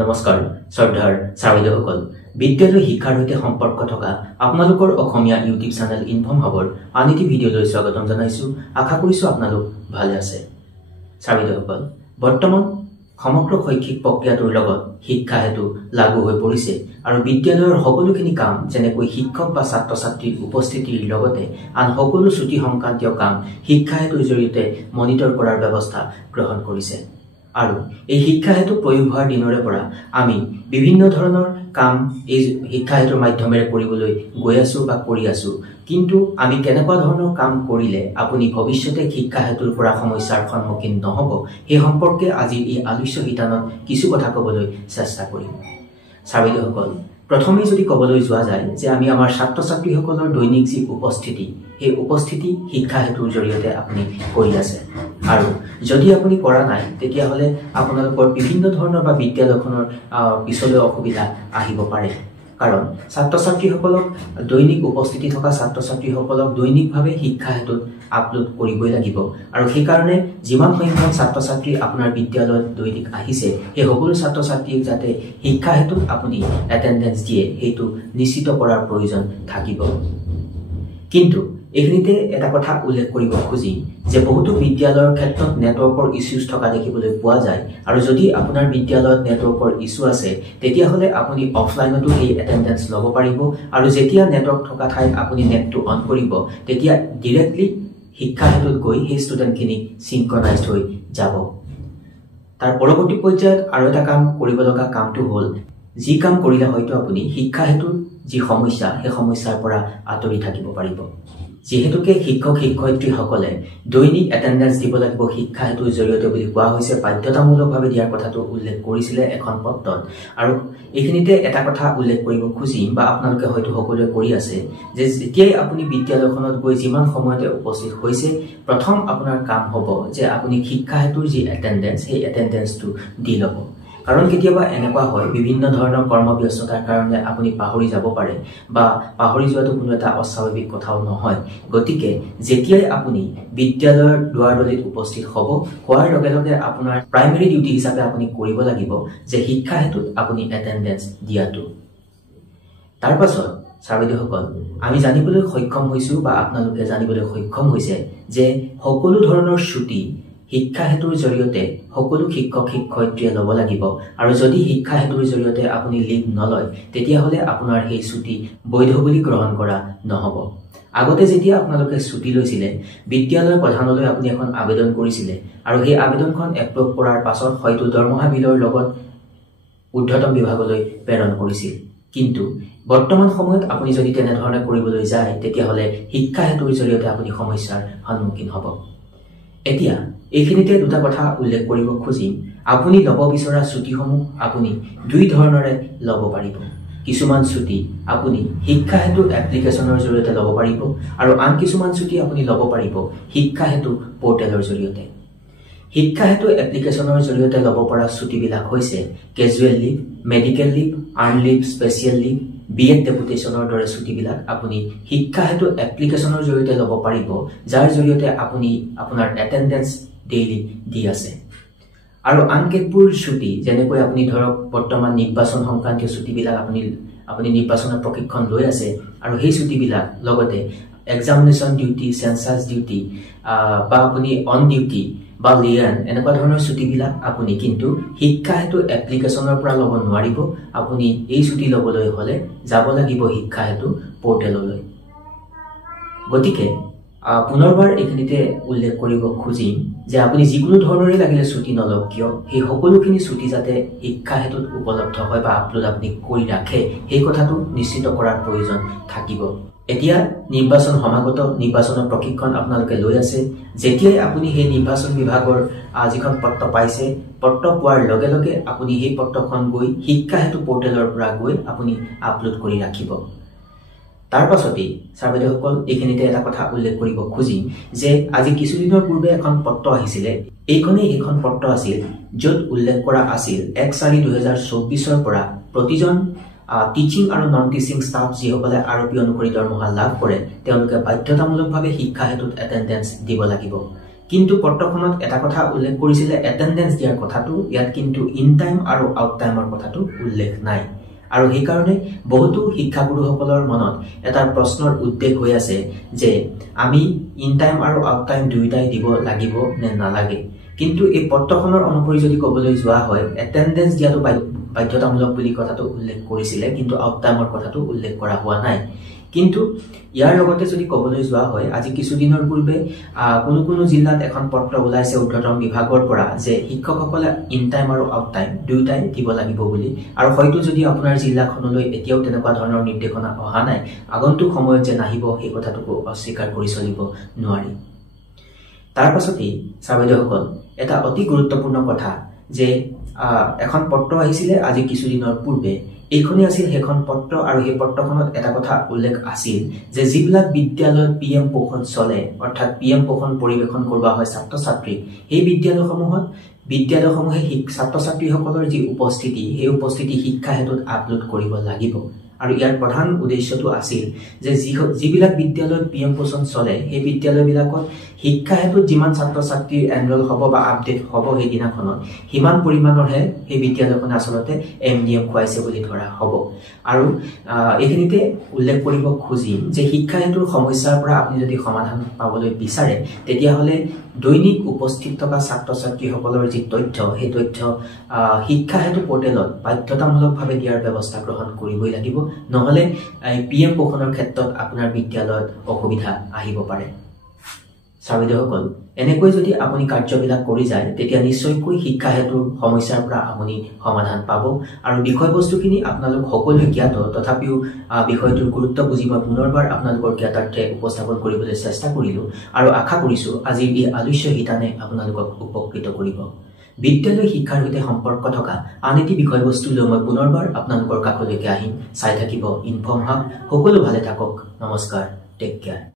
নমস্কাৰ শ্ৰদ্ধাৰ ছাত্ৰীসকল বিদ্যালয় শিক্ষাৰ সৈতে সম্পৰ্ক থকা আপোনালোকৰ অসমীয়া ইউটিউব চেনেল ইনফৰ্ম হাবৰ আন এটি ভিডিঅ'লৈ স্বাগতম জনাইছো। আশা কৰিছো আপোনালোক ভালে আছে। ছাত্ৰীসকল বৰ্তমান সমগ্ৰ শৈক্ষিক প্ৰক্ৰিয়াটোৰ লগত শিক্ষা হেতু লাগু হৈ পৰিছে আৰু বিদ্যালয়ৰ সকলোখিনি কাম যেনেকৈ শিক্ষক বা ছাত্ৰ ছাত্ৰীৰ উপস্থিতিৰ লগতে আন সকলো ছুটি সংক্ৰান্তীয় কাম শিক্ষা হেতুৰ জৰিয়তে মনিটৰ কৰাৰ ব্যৱস্থা গ্ৰহণ কৰিছে। আৰু এই শিক্ষা হেতু প্ৰয়োগ হোৱাৰ দিনৰে পৰা আমি বিভিন্ন ধৰণৰ কাম এই শিক্ষা হেতুৰ মাধ্যমেৰে কৰিবলৈ গৈ আছো বা কৰি আছো। কিন্তু আমি কেনেকুৱা ধৰণৰ কাম কৰিলে আপুনি ভৱিষ্যতে শিক্ষা হেতুৰ পৰা সমস্যাৰ সন্মুখীন নহব সেই সম্পৰ্কে আজি এই আলোচ্য শিতানত কিছু কথা ক'বলৈ চেষ্টা কৰিম। ছাত্ৰীসকল প্ৰথমে যদি ক'বলৈ যোৱা যায় যে আমি আমাৰ ছাত্ৰ ছাত্ৰীসকলৰ দৈনিক যি উপস্থিতি সেই উপস্থিতি শিক্ষা হেতুৰ জৰিয়তে আপুনি কৰি আছে আৰু যদি আপুনি কৰা নাই তেতিয়াহ'লে আপোনালোকৰ বিভিন্ন ধৰণৰ বা বিদ্যালয়খনৰ পিছলৈ অসুবিধা আহিব পাৰে। কাৰণ ছাত্ৰ ছাত্ৰীসকলক দৈনিক উপস্থিতি থকা ছাত্ৰ ছাত্ৰীসকলক দৈনিকভাৱে শিক্ষা হেতুত আপলোড কৰিবই লাগিব আৰু সেইকাৰণে যিমান সংখ্যক ছাত্ৰ ছাত্ৰী আপোনাৰ বিদ্যালয়ত দৈনিক আহিছে সেই সকলো ছাত্ৰ ছাত্ৰীক যাতে শিক্ষা হেতুত আপুনি এটেণ্ডেঞ্চ দিয়ে সেইটো নিশ্চিত কৰাৰ প্ৰয়োজন থাকিব। কিন্তু এইখিনিতে এটা কথা উল্লেখ কৰিব খুজিম যে বহুতো বিদ্যালয়ৰ ক্ষেত্ৰত নেটৱৰ্কৰ ইছ্যুজ থকা দেখিবলৈ পোৱা যায় আৰু যদি আপোনাৰ বিদ্যালয়ত নেটৱৰ্কৰ ইছ্যু আছে তেতিয়াহ'লে আপুনি অফলাইনতো এই এটেণ্ডেঞ্চ ল'ব পাৰিব আৰু যেতিয়া নেটৱৰ্ক থকা ঠাইত আপুনি নেটটো অন কৰিব তেতিয়া ডিৰেক্টলি শিক্ষা হেতুত গৈ সেই ষ্টুডেণ্টখিনি চিংক্ৰনাইজড হৈ যাব। তাৰ পৰৱৰ্তী পৰ্যায়ত আৰু এটা কাম কৰিব লগা কামটো হ'ল যি কাম কৰিলে হয়তো আপুনি শিক্ষা হেতুৰ যি সমস্যা সেই সমস্যাৰ পৰা আঁতৰি থাকিব পাৰিব। যিহেতুকে শিক্ষক শিক্ষয়িত্ৰীসকলে দৈনিক এটেণ্ডেঞ্চ দিব লাগিব শিক্ষা হেতুৰ জৰিয়তে বুলি কোৱা হৈছে, বাধ্যতামূলকভাৱে দিয়াৰ কথাটো উল্লেখ কৰিছিলে এখন পত্ৰত। আৰু এইখিনিতে এটা কথা উল্লেখ কৰিব খুজিম বা আপোনালোকে হয়তো সকলোৱে কৰি আছে যে যেতিয়াই আপুনি বিদ্যালয়খনত গৈ যিমান সময়তে উপস্থিত হৈছে প্ৰথম আপোনাৰ কাম হ'ব যে আপুনি শিক্ষা হেতুৰ যি এটেণ্ডেঞ্চ সেই এটেণ্ডেঞ্চটো দি ল'ব। কাৰণ কেতিয়াবা এনেকুৱা হয় বিভিন্ন ধৰণৰ কৰ্মব্যস্ততাৰ কাৰণে আপুনি পাহৰি যাব পাৰে বা পাহৰি যোৱাটো কোনো এটা অস্বাভাৱিক কথাও নহয়। গতিকে যেতিয়াই আপুনি বিদ্যালয়ৰ দুৱাৰদলিত উপস্থিত হ'ব হোৱাৰ লগে লগে আপোনাৰ প্ৰাইমেৰী ডিউটি হিচাপে আপুনি কৰিব লাগিব যে শিক্ষা হেতুত আপুনি এটেণ্ডেঞ্চ দিয়াটো। তাৰ পাছত ছাত্ৰীসকল আমি জানিবলৈ সক্ষম হৈছোঁ বা আপোনালোকে জানিবলৈ সক্ষম হৈছে যে সকলো ধৰণৰ ছুটি শিক্ষা হেতুৰ জৰিয়তে সকলো শিক্ষক শিক্ষয়িত্ৰীয়ে ল'ব লাগিব আৰু যদি শিক্ষা হেতুৰ জৰিয়তে আপুনি লিভ নলয় তেতিয়াহ'লে আপোনাৰ সেই ছুটি বৈধ বুলি গ্ৰহণ কৰা নহ'ব। আগতে যেতিয়া আপোনালোকে ছুটি লৈছিলে বিদ্যালয় প্ৰধানলৈ আপুনি এখন আবেদন কৰিছিলে আৰু সেই আবেদনখন এপ্ৰুভ কৰাৰ পাছত হয়তো দৰমহা বিলৰ লগত ঊৰ্ধ্বতম বিভাগলৈ প্ৰেৰণ কৰিছিল। কিন্তু বৰ্তমান সময়ত আপুনি যদি তেনেধৰণে কৰিবলৈ যায় তেতিয়াহ'লে শিক্ষা হেতুৰ জৰিয়তে আপুনি সমস্যাৰ সন্মুখীন হ'ব। এতিয়া এইখিনিতে দুটা কথা উল্লেখ কৰিব খুজিম। আপুনি ল'ব বিচৰা ছুটিসমূহ আপুনি দুই ধৰণৰে ল'ব পাৰিব। কিছুমান ছুটি আপুনি শিক্ষা হেতু এপ্লিকেশ্যনৰ জৰিয়তে ল'ব পাৰিব আৰু আন কিছুমান ছুটি আপুনি ল'ব পাৰিব শিক্ষা হেতু পৰ্টেলৰ জৰিয়তে। শিক্ষা হেতু এপ্লিকেশ্যনৰ জৰিয়তে ল'ব পৰা ছুটিবিলাক হৈছে casual leave, medical leave, earn leave, special leave, BEd ডেপুটেশ্যনৰ দৰে ছুটিবিলাক আপুনি শিক্ষা হেতু এপ্লিকেশ্যনৰ জৰিয়তে ল'ব পাৰিব যাৰ জৰিয়তে আপুনি আপোনাৰ এটেণ্ডেঞ্চ ডেইলি দি আছে। আৰু আন কেতবোৰ ছুটি যেনেকৈ আপুনি ধৰক বৰ্তমান নিৰ্বাচন সংক্ৰান্তীয় ছুটিবিলাক আপুনি নিৰ্বাচনৰ প্ৰশিক্ষণ লৈ আছে আৰু সেই ছুটিবিলাক লগতে এক্সামিনেশ্যন ডিউটি, চেঞ্চাছ ডিউটি বা আপুনি অন ডিউটি বা লিয়ান এনেকুৱা ধৰণৰ ছুটিবিলাক আপুনি কিন্তু শিক্ষা হেতু এপ্লিকেশ্যনৰ পৰা ল'ব নোৱাৰিব। আপুনি এই ছুটি ল'বলৈ হ'লে যাব লাগিব শিক্ষা হেতু পৰ্টেললৈ। গতিকে পুনৰবাৰ এইখিনিতে উল্লেখ কৰিব খুজিম যে আপুনি যিকোনো ধৰণৰে লাগিলে ছুটি নলওক কিয় সেই সকলোখিনি ছুটি যাতে শিক্ষা হেতুত উপলব্ধ হয় বা আপলোড আপুনি কৰি ৰাখে সেই কথাটো নিশ্চিত কৰাৰ প্ৰয়োজন থাকিব। এতিয়া নিৰ্বাচন সমাগত নিৰ্বাচনৰ প্ৰশিক্ষণ আপোনালোকে লৈ আছে। যেতিয়াই আপুনি সেই নিৰ্বাচন বিভাগৰ যিখন পত্ৰ পাইছে পত্ৰ পোৱাৰ লগে লগে আপুনি সেই পত্ৰখন গৈ শিক্ষা হেতু পৰ্টেলৰ পৰা গৈ আপুনি আপলোড কৰি ৰাখিব। তাৰ পাছতেই ছাত্ৰীসকল এইখিনিতে এটা কথা উল্লেখ কৰিব খুজিম যে আজি কিছুদিনৰ পূৰ্বে এখন পত্ৰ আহিছিলে। এইখনেই সেইখন পত্ৰ আছিল য'ত উল্লেখ কৰা আছিল 1/4/2024 পৰা প্ৰতিজন টিচিং আৰু নন টিচিং ষ্টাফ যিসকলে আৰপি অনুসৰি দৰমহা লাভ কৰে তেওঁলোকে বাধ্যতামূলকভাৱে শিক্ষা হেতুত এটেণ্ডেঞ্চ দিব লাগিব। কিন্তু পত্ৰখনত এটা কথা উল্লেখ কৰিছিল এটেন্ডেন্স দিয়াৰ কথাটো ইয়াত কিন্তু ইন টাইম আৰু আউট টাইমৰ কথাটো উল্লেখ নাই আৰু সেই কাৰণে বহুতো শিক্ষাগুৰুসকলৰ মনত এটা প্ৰশ্নৰ উদ্বেগ হৈ আছে যে আমি ইন টাইম আৰু আউট টাইম দুইটাই দিব লাগিব নে নালাগে কিন্তু এই পত্ৰখনৰ অনুসৰি যদি ক'বলৈ যোৱা হয় এটেন্ডেন্স দিয়াটো বাধ্যতামূলক বুলি কথাটো উল্লেখ কৰিছিল কিন্তু আউট টাইমৰ কথাটো উল্লেখ কৰা হোৱা নাই কিন্তু ইয়াৰ লগতে যদি ক'বলৈ যোৱা হয় আজি কিছুদিনৰ পূৰ্বে কোনো জিলাত এখন পত্ৰ ওলাইছে উৰ্ধতম বিভাগৰ পৰা যে শিক্ষকসকলে ইন টাইম আৰু আউট টাইম দুইটাই দিব লাগিব বুলি আৰু হয়তো যদি আপোনাৰ জিলাখনলৈ এতিয়াও তেনেকুৱা ধৰণৰ নিৰ্দেশনা অহা নাই আগন্তুক সময়ত যে নাহিব সেই কথাটোকো অস্বীকাৰ কৰি চলিব নোৱাৰি তাৰ পাছতেই ছাত্ৰসকল এটা অতি গুৰুত্বপূৰ্ণ কথা যে এখন পত্ৰ আহিছিলে আজি কিছুদিনৰ পূৰ্বে এইখনি আছিল হেখন পত্ৰ আৰু সেই পত্ৰখনত এটা কথা উল্লেখ আছিল যে যিবিলাক বিদ্যালয়ত পিএম পোষণ চলে অৰ্থাৎ পিএম পোষণ পৰিবেশন কৰা হয় ছাত্ৰ-ছাত্ৰী এই বিদ্যালয়সমূহে ছাত্ৰ-ছাত্ৰীসকলৰ যি উপস্থিতি সেই উপস্থিতি শিক্ষা হেতুত আপলোড কৰিব লাগিব আৰু ইয়াৰ প্ৰধান উদ্দেশ্যটো আছিল যে যিবিলাক বিদ্যালয়ত পিএম পোষণ চলে সেই বিদ্যালয়বিলাকত শিক্ষা হেতুত যিমান ছাত্ৰ-ছাত্ৰী এনৰোল হ'ব বা আপডেট হ'ব সেই দিনাখনত সিমান পৰিমাণৰহে সেই বিদ্যালয়খনে আচলতে এমডিএম খুৱাইছে বুলি ধৰা হ'ব আৰু এইখিনিতে উল্লেখ কৰিব খুজিম যে শিক্ষা হেতুৰ সমস্যাৰ পৰা আপুনি যদি সমাধান পাবলৈ বিচাৰে তেতিয়াহ'লে দৈনিক উপস্থিত থকা ছাত্ৰ-ছাত্ৰীসকলৰ যি তথ্য সেই তথ্য শিক্ষা হেতু পৰ্টেলত বাধ্যতামূলকভাৱে দিয়াৰ ব্যৱস্থা গ্ৰহণ কৰিবই লাগিব নহ'লে পিএম পোষণৰ ক্ষেত্ৰত আপোনাৰ বিদ্যালয়ত অসুবিধা আহিব পাৰে ছাত্ৰসকল এনেকৈ যদি আপুনি কাৰ্যবিলাক কৰি যায় তেতিয়া নিশ্চয়কৈ শিক্ষা হেতুৰ সমস্যাৰ পৰা আপুনি সমাধান পাব আৰু বিষয়বস্তুখিনি আপোনালোক সকলোৱে জ্ঞাত তথাপিও বিষয়টোৰ গুৰুত্ব বুজি মই পুনৰবাৰ আপোনালোকৰ জ্ঞাতাৰ্থে উপস্থাপন কৰিবলৈ চেষ্টা কৰিলোঁ আৰু আশা কৰিছোঁ আজিৰ এই আলোচ্য শিতানে আপোনালোকক উপকৃত কৰিব বিদ্যালয় শিক্ষাৰ সৈতে সম্পৰ্ক থকা আন এটি বিষয়বস্তু লৈ মই পুনৰবাৰ আপোনালোকৰ কাষলৈকে আহিম চাই থাকিব ইনফৰ্ম হাব সকলো ভালে থাকক নমস্কাৰ টেক কেয়াৰ